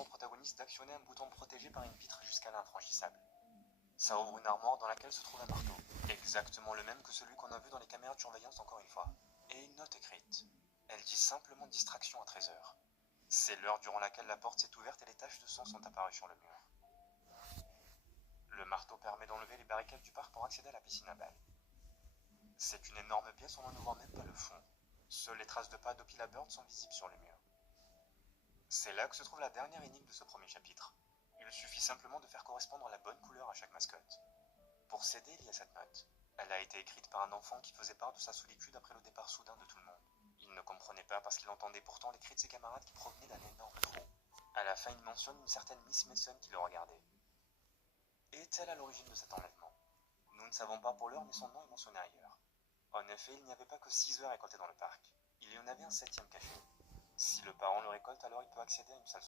au protagoniste d'actionner un bouton protégé par une vitre jusqu'à l'infranchissable. Ça ouvre une armoire dans laquelle se trouve un marteau, exactement le même que celui qu'on a vu dans les caméras de surveillance encore une fois, et une note écrite. Elle dit simplement distraction à 13 h. C'est l'heure durant laquelle la porte s'est ouverte et les taches de sang sont apparues sur le mur. Le marteau permet d'enlever les barricades du parc pour accéder à la piscine à balles. C'est une énorme pièce, on ne voit même pas le fond. Seules les traces de pas d'Opila Bird sont visibles sur le mur. C'est là que se trouve la dernière énigme de ce premier chapitre. Il suffit simplement de faire correspondre la bonne couleur à chaque mascotte. Pour s'aider, il y a cette note. Elle a été écrite par un enfant qui faisait part de sa solitude après le départ soudain de tout le monde. Il ne comprenait pas parce qu'il entendait pourtant les cris de ses camarades qui provenaient d'un énorme trou. À la fin, il mentionne une certaine Miss Mason qui le regardait. Est-elle à l'origine de cet enlèvement? Nous ne savons pas pour l'heure, mais son nom est mentionné ailleurs. En effet, il n'y avait pas que 6 œufs récoltés dans le parc. Il y en avait un 7e caché. Si le parent le récolte, alors il peut accéder à une salle